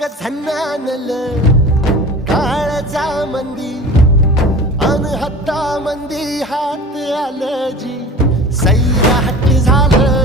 ग झन्नानल काळजा मंदी अन हत्ता मंदी हात आलं जी सैरा हट्टी झालं